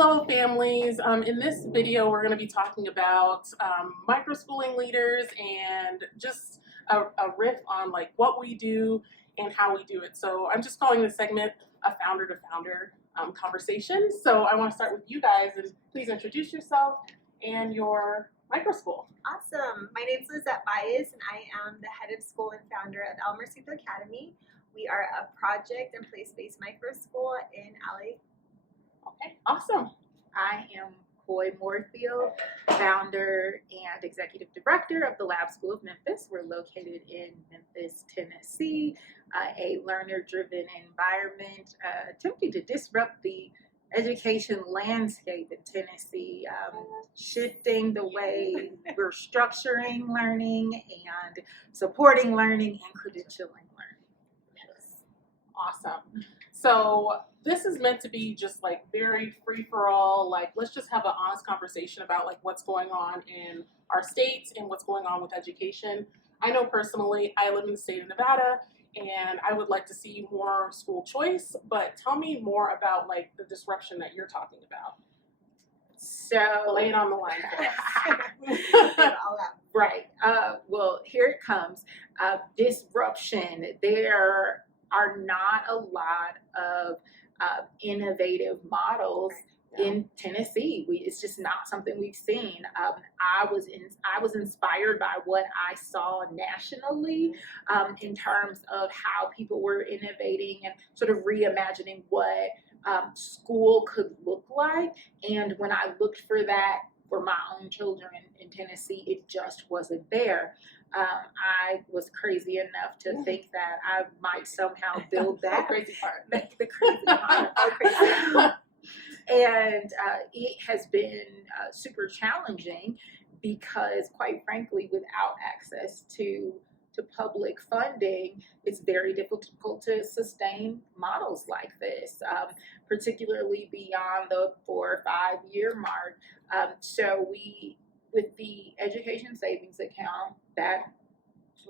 Hello families. In this video we're going to be talking about microschooling leaders and just a riff on like what we do and how we do it. So I'm just calling this segment a founder to founder conversation. So I want to start with you guys and please introduce yourself and your microschool. Awesome. My name is Lizette Baez and I am the head of school and founder of El Mercito Academy. We are a project and place-based microschool in LA. Okay, awesome. I am Coy Moorfield, founder and executive director of the Lab School of Memphis. We're located in Memphis, Tennessee, a learner-driven environment attempting to disrupt the education landscape in Tennessee, shifting the way we're structuring learning and supporting learning and credentialing learning. Yes. Awesome. So this is meant to be just like very free-for-all, like let's just have an honest conversation about like what's going on in our states and what's going on with education. I know personally I live in the state of Nevada and I would like to see more school choice, but tell me more about like the disruption that you're talking about. So Lay it on the line for us. Right. Well, here it comes. Disruption. There are not a lot of innovative models in Tennessee. It's just not something we've seen. I was inspired by what I saw nationally in terms of how people were innovating and sort of reimagining what school could look like. And when I looked for that for my own children in Tennessee, it just wasn't there. I was crazy enough to think that I might somehow build that. Crazy part. The crazy part. Crazy. And it has been super challenging because, quite frankly, without access to public funding, it's very difficult to sustain models like this, particularly beyond the 4 or 5 year mark. So with the education savings account that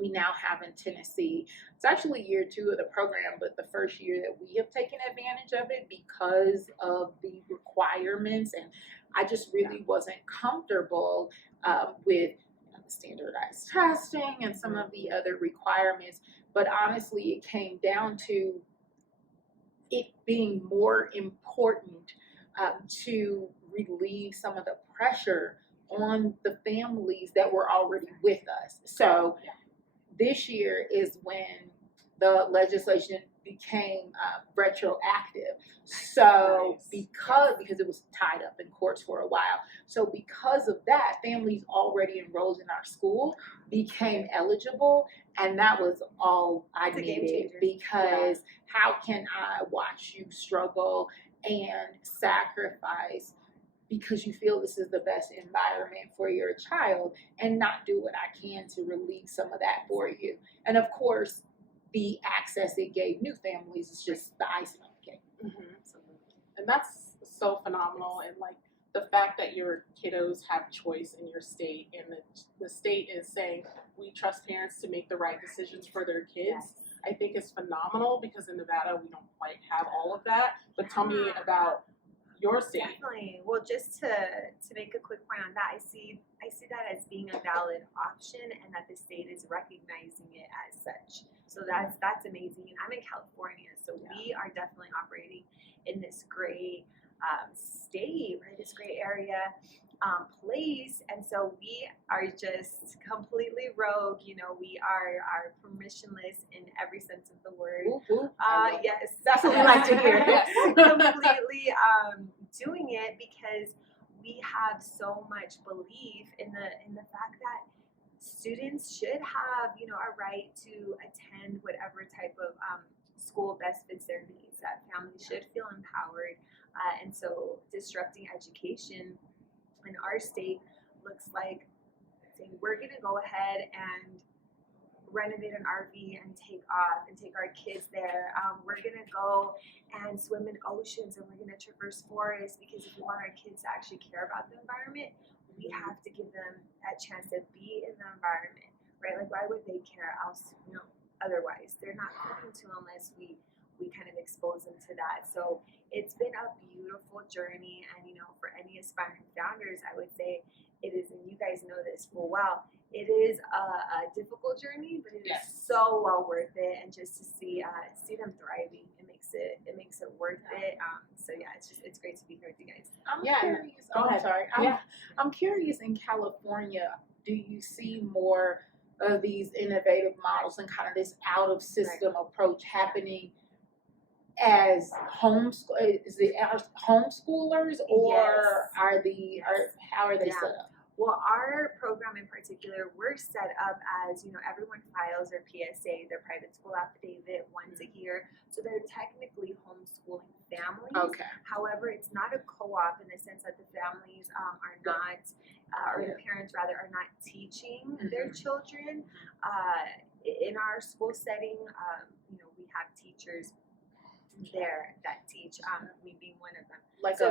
we now have in Tennessee, it's actually year 2 of the program, but the first year that we have taken advantage of it because of the requirements, and I just really wasn't comfortable with standardized testing and some of the other requirements. But honestly, it came down to it being more important to relieve some of the pressure on the families that were already with us. So this year is when the legislation became retroactive. So because it was tied up in courts for a while. So because of that, families already enrolled in our school became eligible, and that was all I needed, because how can I watch you struggle and sacrifice because you feel this is the best environment for your child and not do what I can to relieve some of that for you? And of course, the access it gave new families is just the icing on the cake. Mm-hmm. And that's so phenomenal. And like the fact that your kiddos have choice in your state and the state is saying we trust parents to make the right decisions for their kids, I think is phenomenal, because in Nevada we don't quite have all of that. But tell me about your state. Definitely. Well, just to make a quick point on that, I see that as being a valid option, and that the state is recognizing it as such. So that's amazing. And I'm in California, so we are definitely operating in this gray state, right? This gray area place, and so we are just completely rogue. You know, we are permissionless in every sense of the word. Yes, that's what we like to hear. Completely doing it because we have so much belief in the fact that students should have, you know, a right to attend whatever type of school best fits their needs. That families should feel empowered, and so disrupting education in our state looks like saying we're going to go ahead and renovate an RV and take off and take our kids there. We're going to go and swim in oceans, and we're going to traverse forests, because if we want our kids to actually care about the environment, we have to give them that chance to be in the environment, right? Like, why would they care else, you know, otherwise? They're not going to unless we we kind of expose them to that. So it's been a beautiful journey, and for any aspiring founders, I would say it is, and you guys know this full well, it is a difficult journey, but it is so well worth it. And just to see them thriving, it makes it worth it. So yeah, it's great to be here with you guys. I'm Yeah, curious. go I'm ahead. sorry. Yeah. I'm curious. In California, do you see more of these innovative models and kind of this out of system approach happening as homeschool? Is it as homeschoolers, or how are they set up? Well, our program in particular, we're set up as, everyone files their PSA, their private school affidavit, once a year. So they're technically homeschooling families. Okay. However, it's not a co-op in the sense that the families are not, or the parents rather, are not teaching their children. In our school setting, we have teachers there that teach, me being one of them. Like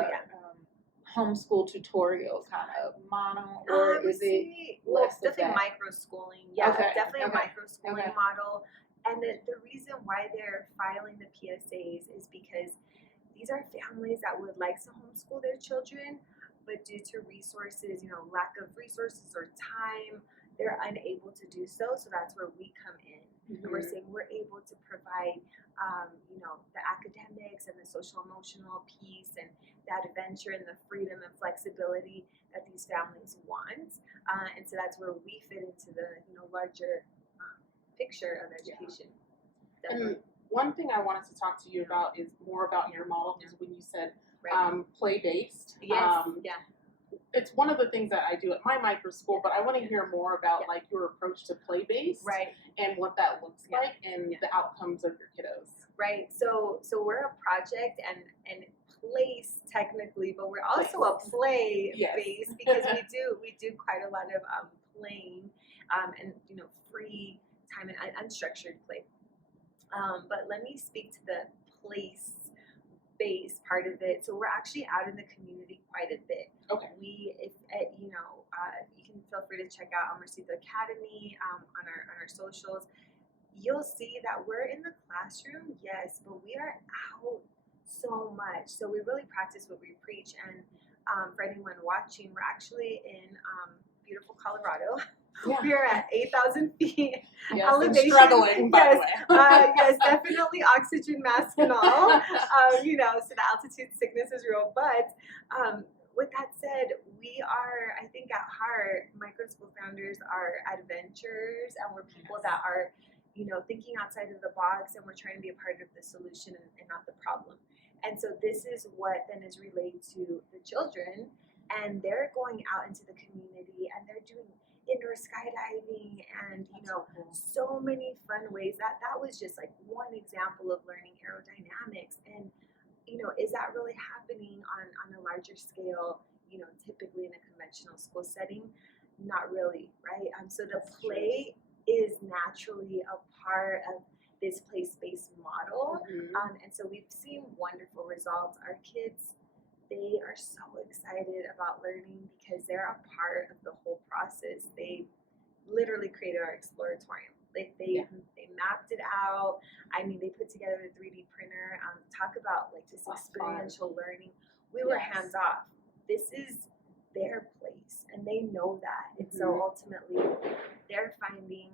homeschool tutorial kind of model, or is it less of definitely that? microschooling? Yeah, Okay, definitely okay, a microschooling model. And the reason why they're filing the PSAs is because these are families that would like to homeschool their children, but due to resources, lack of resources or time, they're unable to do so. So that's where we come in. And we're saying we're able to provide, the academics and the social emotional piece and that adventure and the freedom and flexibility that these families want. And so that's where we fit into the larger picture of education. And one thing I wanted to talk to you about is more about your model, is when you said play based. Yes. It's one of the things that I do at my micro school, but I want to hear more about like your approach to play based, and what that looks like, and the outcomes of your kiddos. Right. So we're a project and place technically, but we're also a play base because we do quite a lot of playing and free time and unstructured play. But let me speak to the place based part of it. So we're actually out in the community quite a bit. Okay. You can feel free to check out Amarcito Academy on our socials. You'll see that we're in the classroom, yes, but we are out so much. So we really practice what we preach. And for anyone watching, we're actually in beautiful Colorado. Yeah. We are at 8,000 feet And elevation. struggling, by the way. Yes, definitely oxygen mask and all. So the altitude sickness is real. But with that said, we are, I think at heart, micro school founders are adventurers, and we're people that are, thinking outside of the box, and we're trying to be a part of the solution and not the problem. And so this is what then is relayed to the children, and they're going out into the community, and they're doing indoor skydiving and so many fun ways. That was just like one example of learning aerodynamics. And is that really happening on a larger scale, typically in a conventional school setting? Not really, right? So the play is naturally a part of this place-based model. And so we've seen wonderful results. Our kids, they are so excited about learning because they're a part of the whole process. They literally created our exploratorium. They mapped it out. I mean, they put together a 3D printer. Talk about like this experiential learning. We were hands off. This is their place, and they know that. And so ultimately, they're finding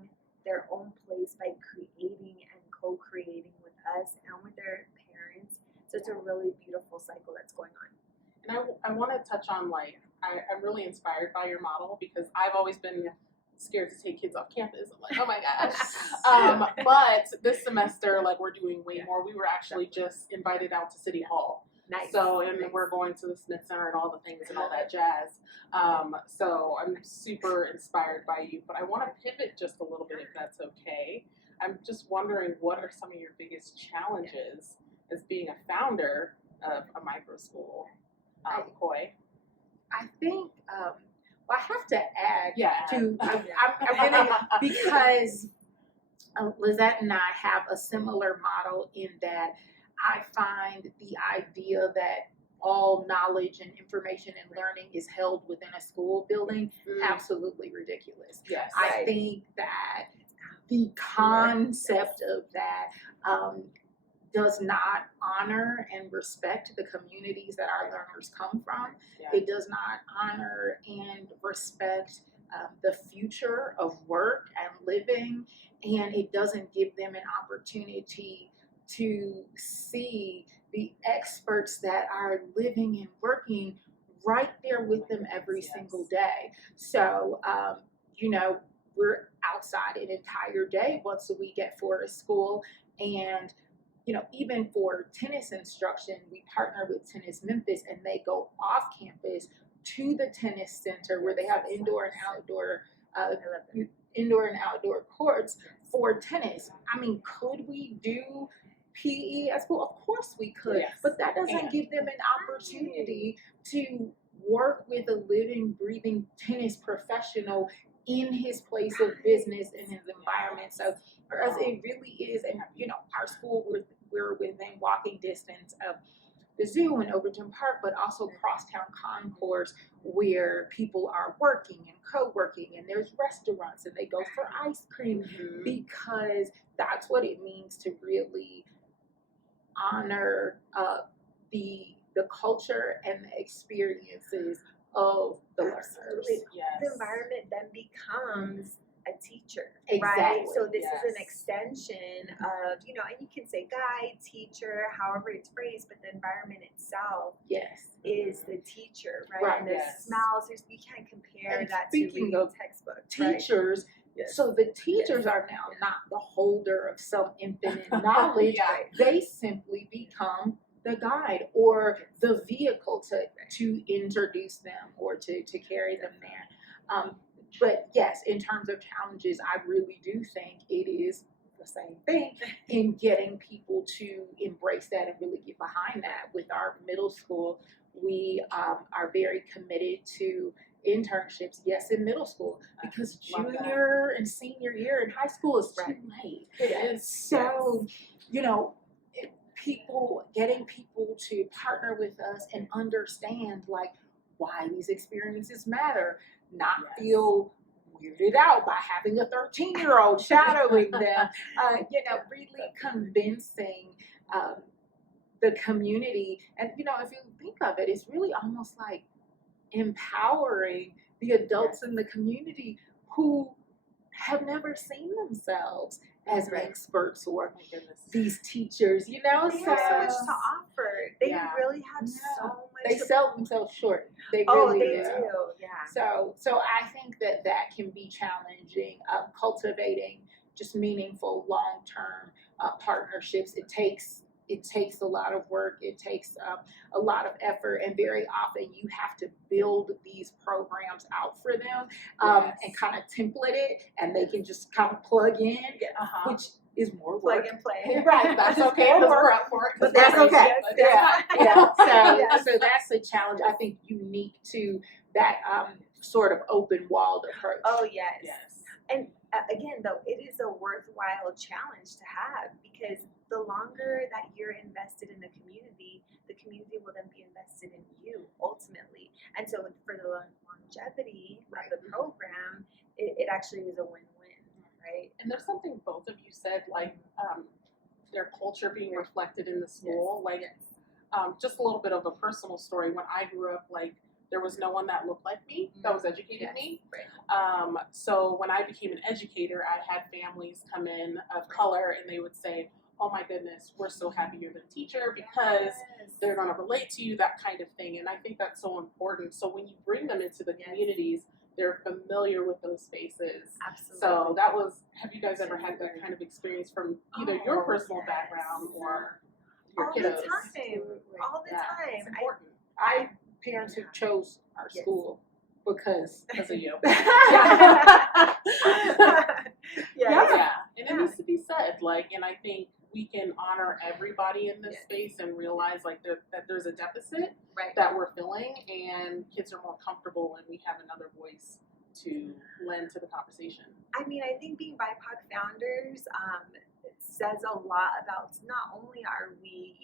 their own place by creating and co-creating with us and with their parents. So it's a really beautiful cycle that's going on. And I want to touch on, like, I'm really inspired by your model because I've always been scared to take kids off campus. I'm like, oh my gosh. But this semester, like, we're doing way more. We were actually just invited out to City Hall. Nice. So, and we're going to the Smith Center and all the things and all that jazz. So I'm super inspired by you. But I want to pivot just a little bit, if that's okay. I'm just wondering, what are some of your biggest challenges as being a founder of a micro school? Koi? I think, I have to add to, I'm gonna, because Lizette and I have a similar model in that I find the idea that all knowledge and information and learning is held within a school building absolutely ridiculous. Yes. I think that the concept of that, does not honor and respect the communities that our learners come from. Yeah. It does not honor and respect the future of work and living, and it doesn't give them an opportunity to see the experts that are living and working right there with them every single day. So, we're outside an entire day once a week at Forest School, and even for tennis instruction, we partner with Tennis Memphis, and they go off campus to the tennis center where they have indoor and outdoor courts for tennis. I mean, could we do PE at school? Of course we could, Yes. but that doesn't give them an opportunity to work with a living, breathing tennis professional in his place of business, in his environment. So for us, it really is, and our school, we're within walking distance of the zoo and Overton Park, but also crosstown concourse where people are working and co-working, and there's restaurants, and they go for ice cream, because that's what it means to really honor the culture and the experiences of the learners. Absolutely. Yes. The environment then becomes a teacher, Exactly. right? So this is an Yes. extension of, and you can say guide, teacher, however it's phrased, but the environment itself Yes. is the teacher, right? Right, And the yes. smells, you can't compare And that to speaking reading of textbooks, right? Teachers, Yes. so the teachers are now not the holder of some infinite knowledge. Yeah. They simply become the guide or the vehicle to introduce them or to carry them there. But yes, in terms of challenges, I really do think it is the same thing in getting people to embrace that and really get behind that. With our middle school, we are very committed to internships, yes, in middle school, because Love that. junior and senior year in high school is too Right. late. It is. So, getting people to partner with us and understand why these experiences matter, not Yes. feel weirded out by having a 13-year-old shadowing them, really convincing the community. And, if you think of it, it's really almost like empowering the adults in the community who have never seen themselves as Right. experts or Oh my goodness. these teachers, They have so much so to offer. They Yeah. really have Yeah. so much. they sell themselves short. They Oh, really they do. do. Yeah. So I think that can be challenging. Cultivating just meaningful long-term partnerships. It takes a lot of work. It takes a lot of effort, and very often you have to build these programs out for them Yes. and kind of template it, and they can just kind of plug in, Uh-huh. which is more Plug work. and play. Right, that's okay because we're up for it. But That's that's okay. okay. Yeah. Yes. So that's a challenge I think unique to that sort of open walled approach. Oh yes. Yes. And again, though, it is a worthwhile challenge to have, because the longer that you're invested in the community will then be invested in you ultimately. And so for the longevity of the program, it actually is a win-win, right? And there's something both of you said, their culture being reflected in the school. Just a little bit of a personal story. When I grew up, there was no one that looked like me that was educating me. Right. So when I became an educator, I had families come in of color, and they would say, "Oh my goodness, we're so happy you're the teacher because they're going to relate to you," that kind of thing. And I think that's so important. So when you bring them into the communities, they're familiar with those faces. Absolutely. So have you guys ever had that kind of experience from either your personal background or your all kiddos? the time. All the Yeah, time. it's important. Parents who chose our school because Because of you. Yes. Yeah, and it Yeah. needs to be said. And I think we can honor everybody in this space and realize that there's a deficit Right. that we're filling, and kids are more comfortable when we have another voice to lend to the conversation. I mean, I think being BIPOC founders says a lot about not only are we,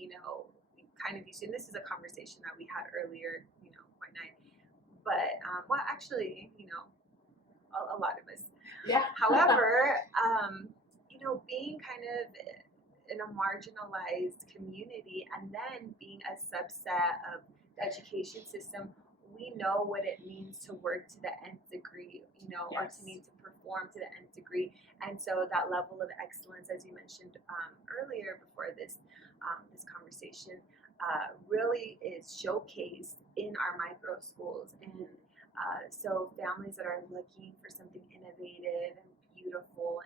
kind of used to, and this is a conversation that we had earlier, one night, but, well, actually, a lot of us. Yeah. However, being kind of in a marginalized community, and then being a subset of the education system, we know what it means to work to the nth degree, or to need to perform to the nth degree. And so that level of excellence, as you mentioned earlier before this conversation, really is showcased in our micro schools. And so families that are looking for something innovative and beautiful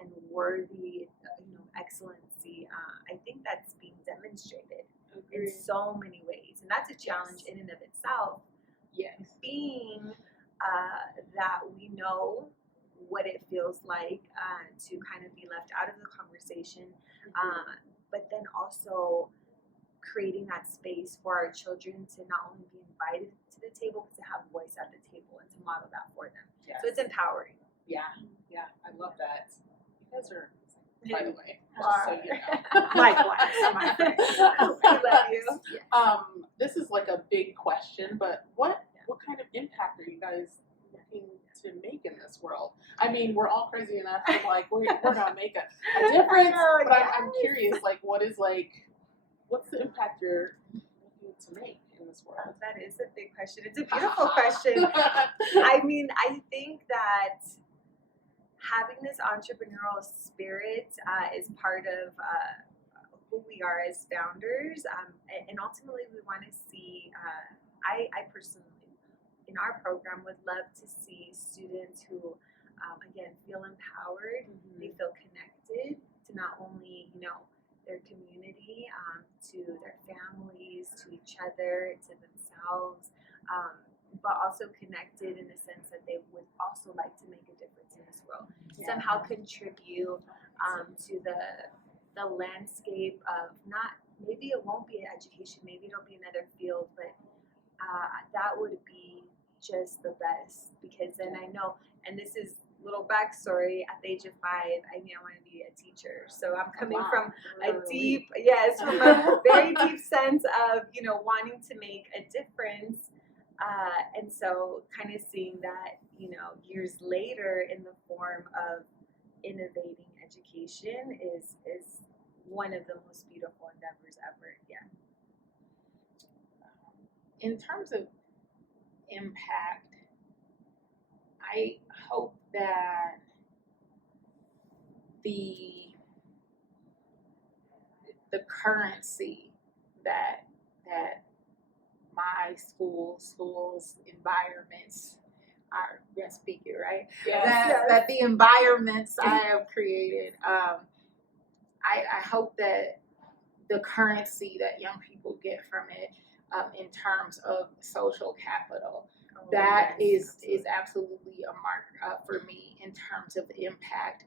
and worthy, excellency, I think that's being demonstrated in so many ways. And that's a challenge in and of itself. Yes. Being that we know what it feels like to kind of be left out of the conversation, but then also creating that space for our children to not only be invited to the table, but to have voice at the table and to model that for them. Yes. So it's empowering. Yeah, I love that. You guys are, by the way, Are. just so you know. Likewise, my friend. We love you. This is like a big question, but what kind of impact are you guys looking to make in this world? I mean, we're all crazy enough to we're gonna make a difference, but I'm curious, what's the impact you're looking to make in this world? That is a big question. It's a beautiful question. I mean, I think that having this entrepreneurial spirit is part of who we are as founders, and ultimately we want to see, I personally, in our program, would love to see students who, again, feel empowered, they feel connected to not only, their community, to their families, to each other, to themselves, but also connected in the sense that they would also like to make a difference in this world, somehow contribute to the landscape of maybe it won't be education, maybe it'll be another field, but that would be just the best, because then I know, and this is little backstory, at the age of 5, I knew I wanted to be a teacher. So I'm coming from a from a very deep sense of, wanting to make a difference. And so kind of seeing that, years later in the form of innovating education is one of the most beautiful endeavors ever. Yeah. In terms of impact, I hope that the currency that my schools, environments, are guest speaker, right? That the environments I have created, I hope that the currency that young people get from it, in terms of social capital, that is absolutely a mark for me in terms of impact.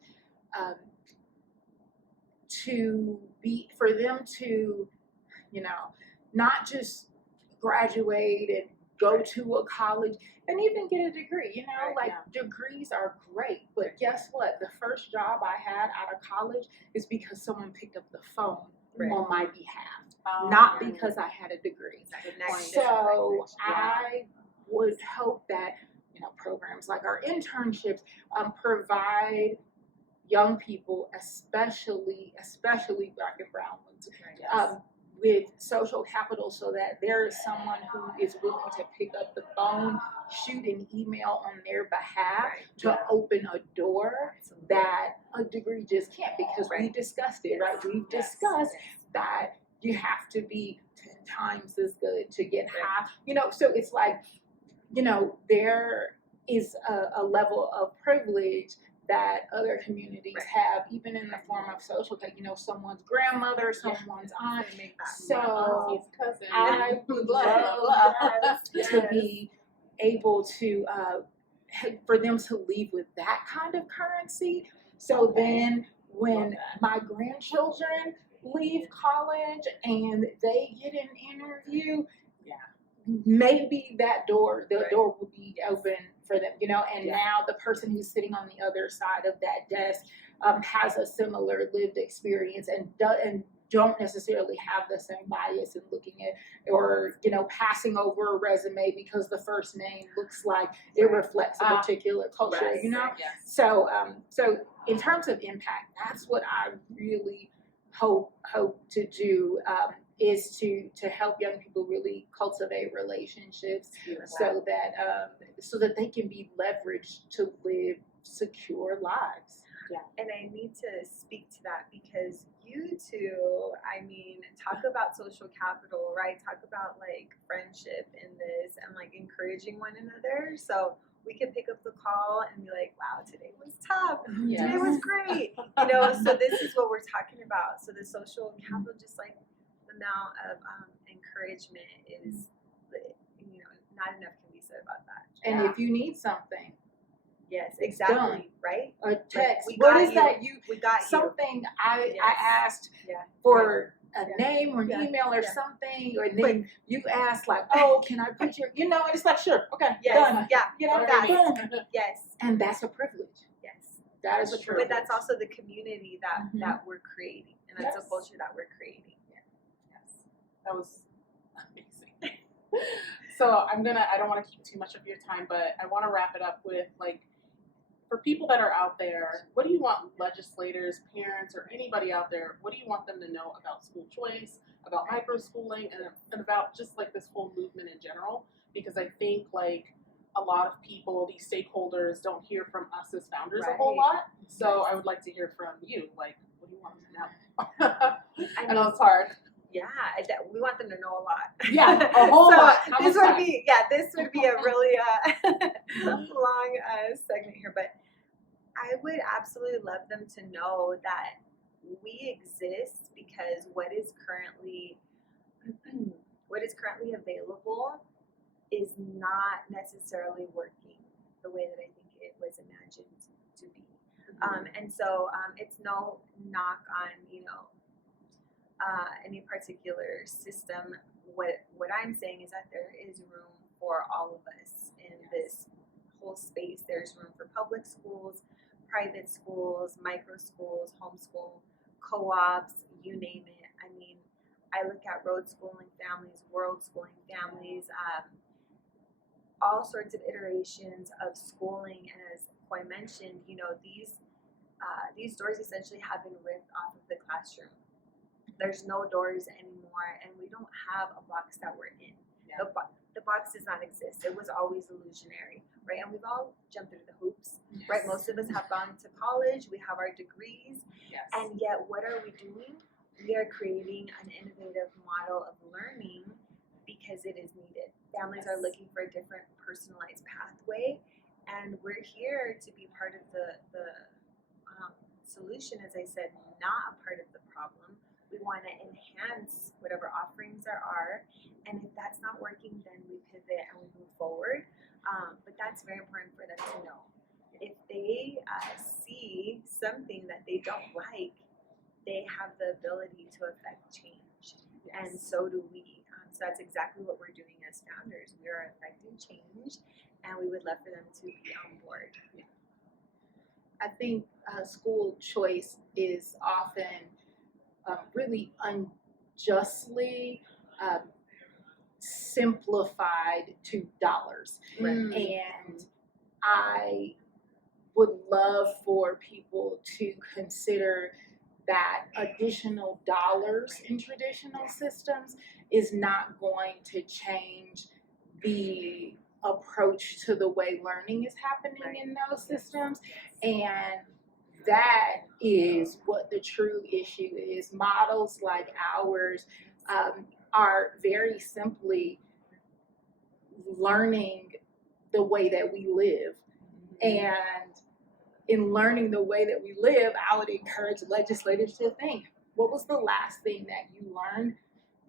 For them to, not just graduate and go to a college and even get a degree, degrees are great, but guess what? The first job I had out of college is because someone picked up the phone on my behalf, not because I had a degree. So I would hope that, programs like our internships provide young people, especially Black and brown ones, with social capital, so that there is someone who is willing to pick up the phone, shoot an email on their behalf to open a door that a degree just can't, because we discussed it, right? We've discussed that you have to be 10 times as good to get high, so it's like, there is a level of privilege that other communities have, even in the form of social, someone's grandmother, someone's aunt. So I would love to be able to, for them to leave with that kind of currency. So then when my grandchildren leave college and they get an interview, maybe the door will be open for them, and now the person who's sitting on the other side of that desk has a similar lived experience and don't necessarily have the same bias in looking at, or passing over a resume because the first name looks like it reflects a particular culture, So in terms of impact, that's what I really hope to do is to help young people really cultivate relationships so that they can be leveraged to live secure lives. And I need to speak to that because you two, I mean, talk about social capital, right? Talk about like friendship in this and like encouraging one another. So we can pick up the call and be like, wow, today was tough. Today was great. You know, so this is what we're talking about. So the social capital, just like the amount of encouragement is, you know, not enough can be said about that. And if you need something, yes, exactly, right? a text. We What got is you. that? We got something I Yes. asked for a name or an email or something, or then you ask like, oh, can I put your, you know, and it's like, sure, okay, done. You know, boom. Yes. And that's a privilege. Yes. That is a privilege. But that's also the community that we're creating, and that's a culture that we're creating. Yes. That was amazing. So I don't want to keep too much of your time, but I want to wrap it up with like, for people that are out there, what do you want legislators, parents, or anybody out there, what do you want them to know about school choice, about microschooling, and about just like this whole movement in general? Because I think like a lot of people, these stakeholders, don't hear from us as founders a whole lot. So I would like to hear from you. Like, what do you want them to know? I know it's hard. Yeah, we want them to know a lot. Yeah, a whole lot. This would be a really long segment here, but I would absolutely love them to know that we exist because what is currently available is not necessarily working the way that I think it was imagined to be. And so it's no knock on, you know, any particular system. What I'm saying is that there is room for all of us in this whole space. There's room for public schools, private schools, micro schools, homeschool, co-ops, you name it. I mean, I look at road schooling families, world schooling families, all sorts of iterations of schooling. And as Koi mentioned, you know, these doors essentially have been ripped off of the classroom. There's no doors anymore, and we don't have a box that we're in. The box does not exist. It was always illusionary, right? And we've all jumped through the hoops, right? Most of us have gone to college. We have our degrees, and yet what are we doing? We are creating an innovative model of learning because it is needed. Families are looking for a different personalized pathway, and we're here to be part of the solution, as I said, not a part of the problem. We want to enhance whatever offerings there are, and if that's not working, then we pivot and we move forward. But that's very important for them to know. If they see something that they don't like, they have the ability to affect change, and so do we. So that's exactly what we're doing as founders. We are affecting change, and we would love for them to be on board. I think school choice is often really unjustly simplified to dollars. And I would love for people to consider that additional dollars in traditional systems is not going to change the approach to the way learning is happening in those systems. And that is what the true issue is. Models like ours are very simply learning the way that we live. And in learning the way that we live, I would encourage legislators to think, what was the last thing that you learned?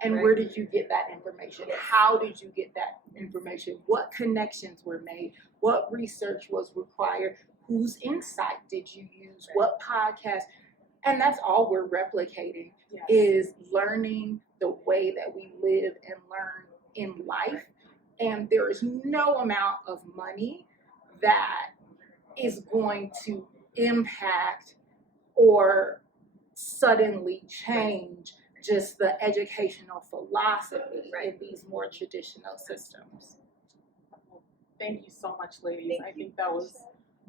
And where did you get that information? How did you get that information? What connections were made? What research was required? Whose insight did you use? What podcast? And that's all we're replicating is learning the way that we live and learn in life. And there is no amount of money that is going to impact or suddenly change just the educational philosophy in these more traditional systems. Thank you so much, ladies. I think that was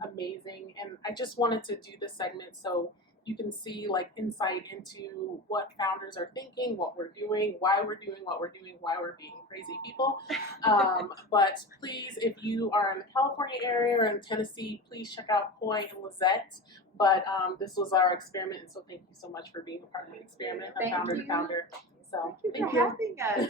amazing. And I just wanted to do this segment so you can see like insight into what founders are thinking, what we're doing, why we're doing what we're doing, why we're being crazy people. But please, if you are in the California area or in Tennessee, please check out Coy and Lizette. But this was our experiment, and so thank you so much for being a part of the experiment, Thank founder you. to founder. So Thank you for having us.